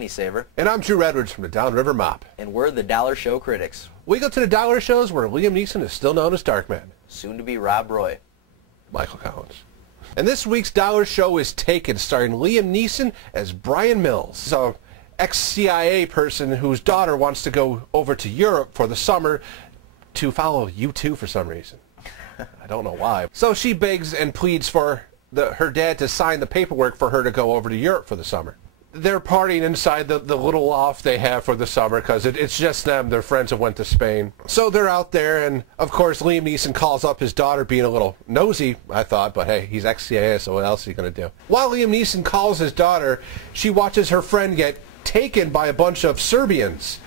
Penny Saver. And I'm Drew Edwards from the Downriver Mop. And we're the Dollar Show Critics. We go to the dollar shows where Liam Neeson is still known as Darkman. Soon to be Rob Roy. Michael Collins. And this week's dollar show is Taken, starring Liam Neeson as Brian Mills. He's an ex-CIA person whose daughter wants to go over to Europe for the summer to follow U2 for some reason. I don't know why. So she begs and pleads for her dad to sign the paperwork for her to go over to Europe for the summer. They're partying inside the little loft they have for the summer because it's just them. Their friends have went to Spain. So they're out there, and of course Liam Neeson calls up his daughter, being a little nosy, I thought, but hey, he's ex-CIA, so what else is he going to do? While Liam Neeson calls his daughter, she watches her friend get taken by a bunch of Serbians.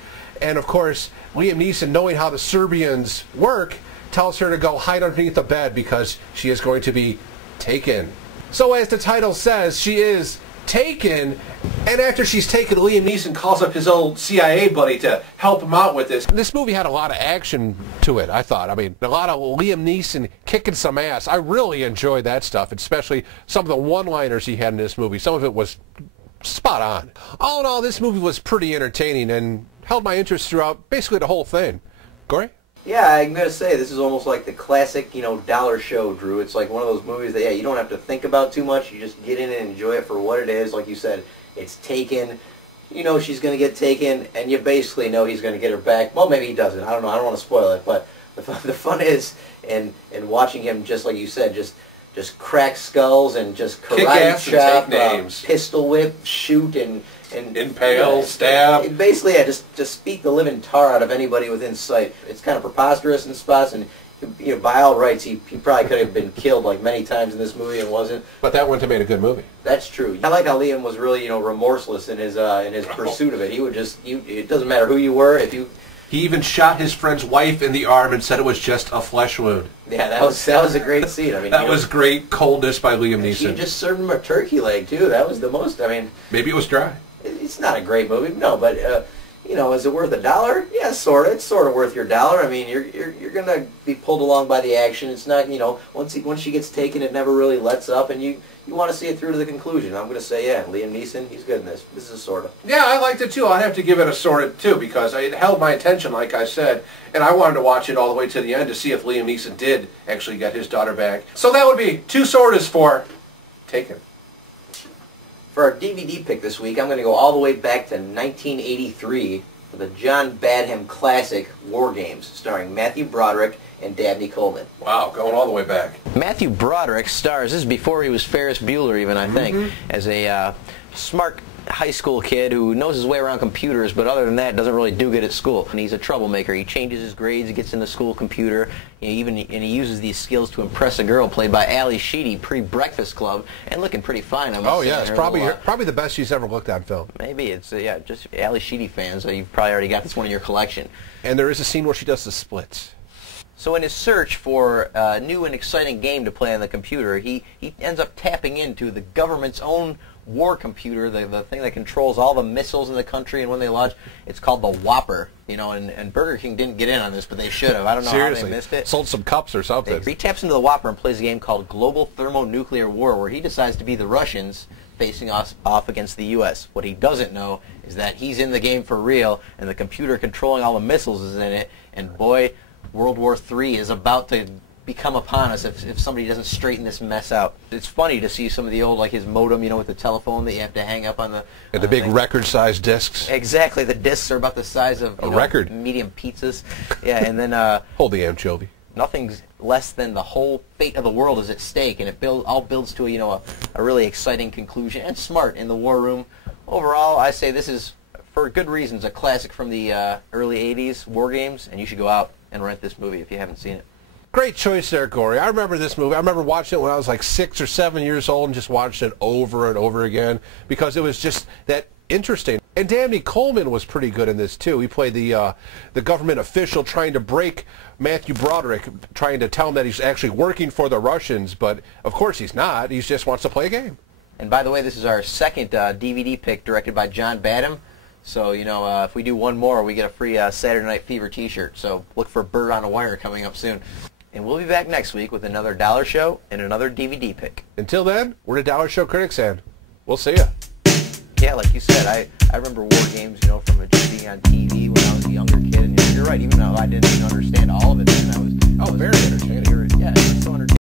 And of course, Liam Neeson, knowing how the Serbians work, tells her to go hide underneath the bed because she is going to be taken. So as the title says, she is taken, and after she's taken, Liam Neeson calls up his old CIA buddy to help him out with this. This movie had a lot of action to it, I thought. I mean, a lot of Liam Neeson kicking some ass. I really enjoyed that stuff, especially some of the one-liners he had in this movie. Some of it was spot on. All in all, this movie was pretty entertaining and held my interest throughout basically the whole thing. Corey? Yeah, I'm going to say this is almost like the classic, dollar show, Drew. It's like one of those movies that, yeah, you don't have to think about too much. You just get in and enjoy it for what it is. Like you said, it's taken. You know she's going to get taken, and you basically know he's going to get her back. Well, maybe he doesn't. I don't know. I don't want to spoil it. But the fun is in watching him, just like you said, just crack skulls and just karate chop, pistol whip, shoot, and impale, stab. Basically, yeah, just beat the living tar out of anybody within sight. It's kind of preposterous in spots, and by all rights, he probably could have been killed like many times in this movie and wasn't. But that wouldn't have made a good movie. That's true. I like how Liam was really remorseless in his pursuit of it. He would it doesn't matter who you were, if you. He even shot his friend's wife in the arm and said it was just a flesh wound. Yeah, that was a great scene. I mean, that was great coldness by Liam Neeson. She just served him a turkey leg too. That was the most. I mean, maybe it was dry. It's not a great movie, no, but is it worth $1? Yeah, sort of. It's sort of worth your dollar. I mean, you're gonna be pulled along by the action. It's not, once she gets taken, it never really lets up, and you want to see it through to the conclusion. I'm gonna say, yeah, Liam Neeson, he's good in this. This is a sort of. Yeah, I liked it too. I'd have to give it a sort of too because it held my attention, like I said, and I wanted to watch it all the way to the end to see if Liam Neeson did actually get his daughter back. So that would be 2 sortas for Taken. For our DVD pick this week, I'm going to go all the way back to 1983 for the John Badham classic Wargames, starring Matthew Broderick and Dabney Coleman. Wow, going all the way back. Matthew Broderick stars, this is before he was Ferris Bueller even, I think, as a smart high school kid who knows his way around computers, but other than that doesn't really do good at school. And he's a troublemaker. He changes his grades, he gets in the school computer, and he uses these skills to impress a girl played by Ali Sheedy, pre-Breakfast Club, and looking pretty fine. Oh yeah, it's probably the best she's ever looked on film. Maybe it's yeah, just Ali Sheedy fans. So you've probably already got this one in your collection. And there is a scene where she does the splits. So in his search for a new and exciting game to play on the computer, he ends up tapping into the government's own war computer, the thing that controls all the missiles in the country, and when they launch, it's called the Whopper. And Burger King didn't get in on this, but they should have. I don't know how they missed it. Sold some cups or something. He taps into the Whopper and plays a game called Global Thermonuclear War, where he decides to be the Russians facing off against the U.S. What he doesn't know is that he's in the game for real, and the computer controlling all the missiles is in it, and boy, World War III is about to become upon us if somebody doesn't straighten this mess out. It's funny to see some of the old, like his modem, with the telephone that you have to hang up on the... And the big record-sized discs. Exactly. The discs are about the size of a record. Medium pizzas. Yeah, and then... Hold the anchovy. Nothing's less than the whole fate of the world is at stake, and it all builds to a really exciting conclusion, and smart in the war room. Overall, I say this is, for good reasons, a classic from the early 80s, War Games, and you should go out and rent this movie if you haven't seen it. Great choice there, Corey. I remember this movie. I remember watching it when I was like 6 or 7 years old and just watched it over and over again because it was just that interesting. And Dabney Coleman was pretty good in this too. He played the government official trying to break Matthew Broderick, trying to tell him that he's actually working for the Russians, but of course he's not. He just wants to play a game. And by the way, this is our second DVD pick directed by John Badham. So, if we do one more, we get a free Saturday Night Fever t-shirt. So look for Bird on a Wire coming up soon. And we'll be back next week with another Dollar Show and another DVD pick. Until then, we're the Dollar Show Critics, and we'll see ya. Yeah, like you said, I remember Wargames, you know, from it just being on TV when I was a younger kid. And you're right, even though I didn't even understand all of it then, I was very entertaining. Yeah, it was so entertaining.